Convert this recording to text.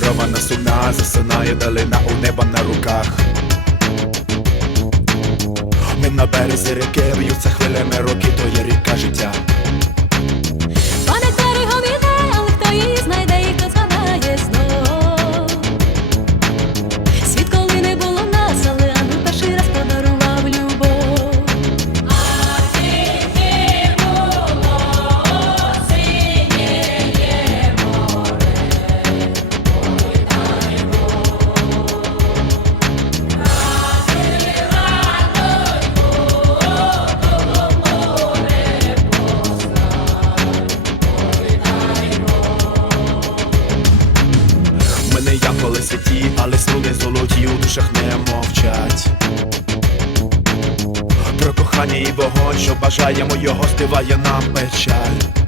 зачарована сумна, засинає далина у неба на руках. Ми на березі реки б'ються хвилями роки, то є ріка життя. Святі, але струни золоті у душах не мовчать. Про кохання і вогонь, що бажаємо його, стиває нам печаль.